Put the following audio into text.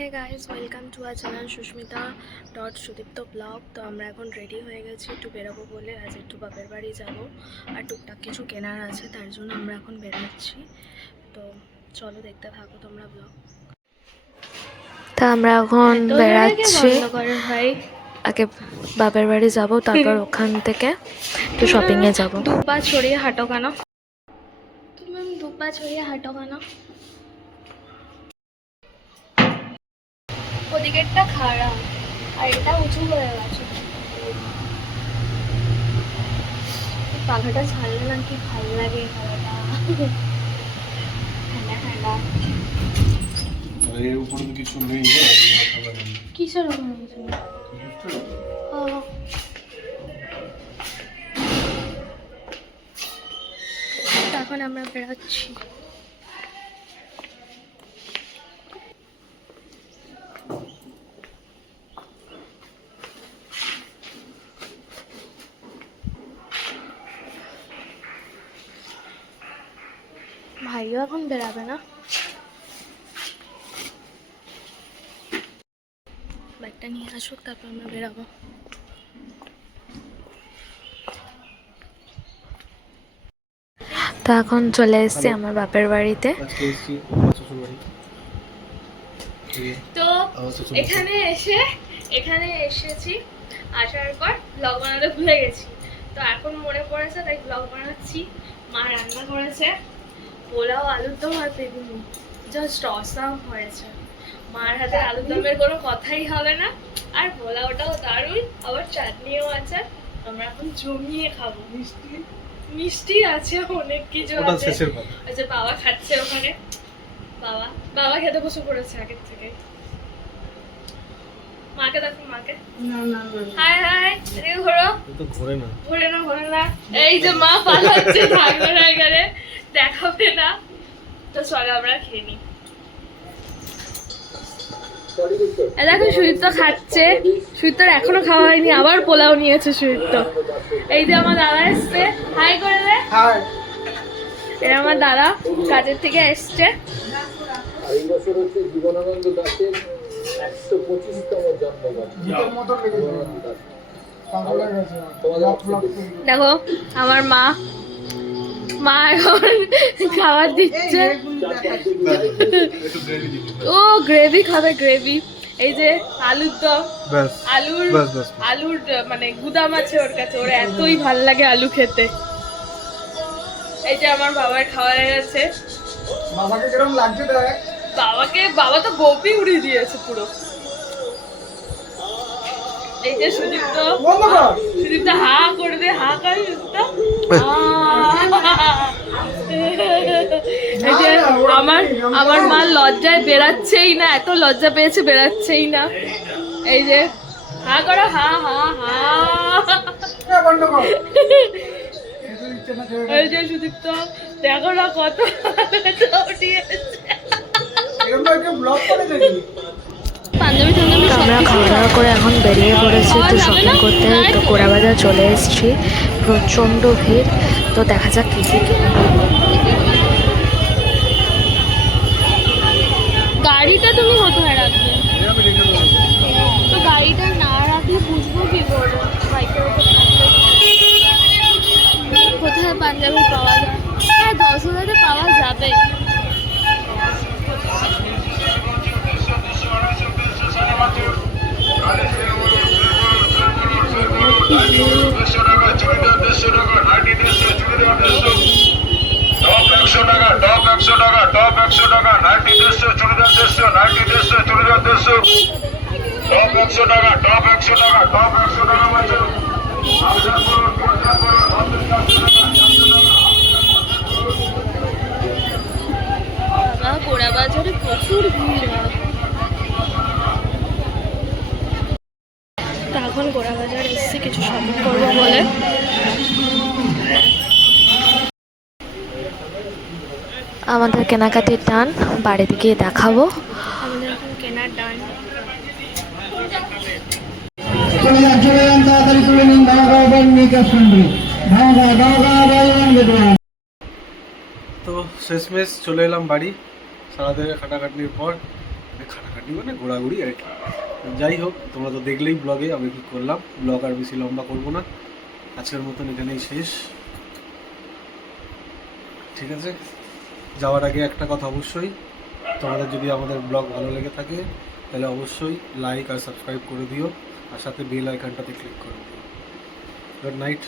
Hey guys, welcome to our channel Susmita dot Sudipta blog. তো আমরা এখন রেডি হয়ে গেছি একটু বেরোবো বলে। আজ একটু বাপের বাড়ি যাব আর টুকটাক কিছু কেনার আছে, তার জন্য আমরা এখন বেরোচ্ছি। তো চলো দেখতে থাকো তোমরা ব্লগ। তা আমরা এখন বেরাচ্ছি, আগে বাপের বাড়ি যাব, তারপর ওখান থেকে একটু শপিংয়ে যাব। দুপা ছড়িয়ে হাঁটো কেন তুমি? দুপা ছড়িয়ে হাঁটো কেন? ওদিকেরটা খারাপ আর এটা উঁচু হয়ে গেছে। পাখাটা ছাড়লে না কি ভাল লাগে, হাওয়াটা ঠান্ডা ঠান্ডা। এর উপরে তো কিছু নেই না, কিসের ওখানে কিছু? এখন আমরা বেরোচ্ছি। ভাইও এখন বেরাবে না, বাইকটা নিয়ে আসুক তারপর আমরা বেরাবো। তো এখন চলে এসেছি আমার বাপের বাড়িতে। তো এখানে এসেছি, আসার পর ব্লগ বানাতে ভুলে গেছি। তো এখন মনে পড়েছে তাই ব্লগ বানাচ্ছি। মা রান্না করেছে পোলাও, আলুর দম আর বেগুনি, জাস্ট অসাম হয়েছে। মার হাতে আলুর দমের কোনো কথাই হবে না, আর পোলাওটাও দারুণ, আবার চাটনিও আছে। আমরা এখন জমিয়ে খাবো। মিষ্টি আছে, অনেক কিছু আছে। আচ্ছা, বাবা খাচ্ছে ওখানে, বাবা খেতে বসে পড়েছে আগের থেকে। মাকে দেখো, মাকে। হাই হাই, এদিকে ঘোরো। ঘোরে না। এই যে মা পালাচ্ছে, থাকবে না এখানে, দেখাবে না। তো চলো আমরা খেয়ে নিই। দেখো সুদীপ্ত খাচ্ছে, সুদীপ্তর এখনো খাওয়া হয়নি, আবার পোলাও নিয়েছে সুদীপ্ত। এই যে আমার দাদা এসছে, হাই করে দে। এটা আমার দাদা কাজের থেকে এসছে। এই বছর হচ্ছে জীবনানন্দ দাশের 125তম জন্মদিন। দেখো আমার মা এখন খাবার দিচ্ছে। ও গ্রেভি খাবে, গ্রেভি। এই যে আলুর দম, আলুর মানে গুদাম আছে ওর কাছে, ওর এতই ভাল লাগে আলু খেতে। এই যে আমার বাবার খাওয়া হয়ে গেছে। বাবাকে কিরকম লাগছে দেখ। বাবা তো গোপি উড়িয়ে দিয়েছে পুরো। এই যে সুদীপ্ত হা করে দে, হা করে সুদীপ্ত। এই যে আমার মা লজ্জায় বেরাচ্ছেই না, এত লজ্জা পেয়েছে বেরাচ্ছেই না। এই যে হা করো, হা হা হা। এই যে সুদীপ্ত দেখো না কত আমরা খাওয়া দাওয়া করে এখন বেরিয়ে পড়েছি একটু শপিং করতে। তো কোড়াবাজার চলে এসেছি, প্রচণ্ড ভিড়। তো দেখা যাক কি কি গাড়িটা তুমি কোথায় রাখবে? তো গাড়িটা না রাখলে বুঝবো কি করে বাইকের উপর কোথায় পাঞ্জাবি পাওয়া যায়? হ্যাঁ, 10,000-এ পাওয়া যাবে। কোড়াবাজারে প্রচুর ভিড় হয়। এখন কোড়াবাজার এসেছি কিছু শপিং করবো বলে। আমাদের কেনাকাটির টান, বাড়িতে গিয়ে দেখাবো। আমাদের এখন কেনার টান। তো শেষমেশ চলে এলাম বাড়ি, সারাদিনের খাটাখাটনির পর। খাটাখাটনি ঘোরাঘুরি মানে ঘোরাঘুরি আর কি। যাই হোক, তোমরা তো দেখলেই ব্লগে আমি কী করলাম। ব্লগ আর বেশি লম্বা করবো না, আজকের মতন এখানেই শেষ। ঠিক আছে, যাওয়ার আগে একটা কথা অবশ্যই, তোমাদের যদি আমাদের ব্লগ ভালো লেগে থাকে তাহলে অবশ্যই লাইক আর সাবস্ক্রাইব করে দিও, আর সাথে বেল আইকনটাতে ক্লিক করে দিও। Good night.